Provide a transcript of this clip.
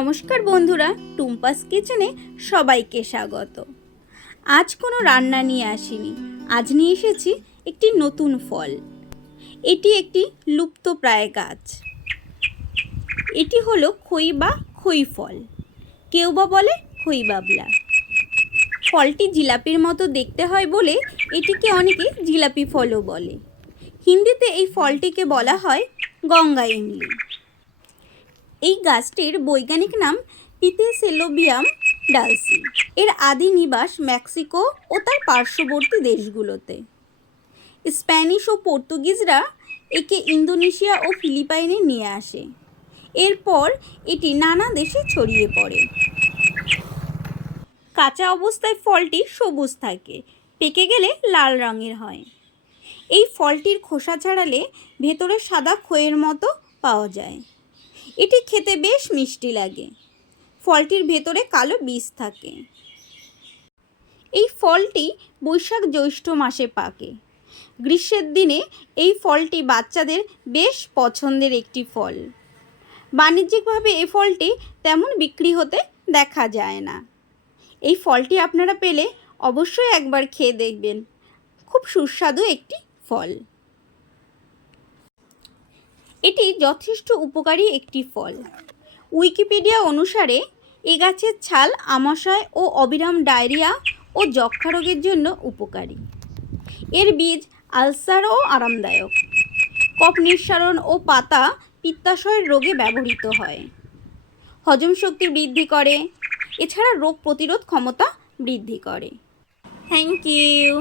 নমস্কার বন্ধুরা, টুম্পাস কিচেনে সবাইকে স্বাগত। আজ কোনো রান্না নিয়ে আসিনি, আজ নিয়ে এসেছি একটি নতুন ফল। এটি একটি লুপ্তপ্রায় গাছ। এটি হলো খই বা খই ফল, কেউ বা বলে খই বাবলা। ফলটি জিলাপির মতো দেখতে হয় বলে এটিকে অনেকে জিলাপি ফলও বলে। হিন্দিতে এই ফলটিকে বলা হয় গঙ্গা ইমলি। এই গাছটির বৈজ্ঞানিক নাম পিথেসিলোবিয়াম ডালসি। এর আদি নিবাস মেক্সিকো ও তার পার্শ্ববর্তী দেশগুলোতে। স্প্যানিশ ও পর্তুগিজরা একে ইন্দোনেশিয়া ও ফিলিপাইনে নিয়ে আসে। এরপর এটি নানা দেশে ছড়িয়ে পড়ে। কাঁচা অবস্থায় ফলটি সবুজ থাকে, পেকে গেলে লাল রঙের হয়। এই ফলটির খোসা ছাড়ালে ভেতরে সাদা খইয়ের মতো পাওয়া যায়। এটি খেতে বেশ মিষ্টি লাগে। ফলটির ভেতরে কালো বীজ থাকে। এই ফলটি বৈশাখ জ্যৈষ্ঠ মাসে পাকে। গ্রীষ্মের দিনে এই ফলটি বাচ্চাদের বেশ পছন্দের একটি ফল। বাণিজ্যিকভাবে এই ফলটি তেমন বিক্রি হতে দেখা যায় না। এই ফলটি আপনারা পেলে অবশ্যই একবার খেয়ে দেখবেন, খুব সুস্বাদু একটি ফল। এটি যথেষ্ট উপকারী একটি ফল। উইকিপিডিয়া অনুসারে এ গাছের ছাল আমাশয় ও অবিরাম ডায়রিয়া ও যক্ষ্মা রোগের জন্য উপকারী। এর বীজ আলসার ও আরামদায়ক। কফ নিঃসরণ ও পাতা পিত্তাশয়ের রোগে ব্যবহৃত হয়। হজম শক্তি বৃদ্ধি করে, এছাড়া রোগ প্রতিরোধ ক্ষমতা বৃদ্ধি করে। Thank you.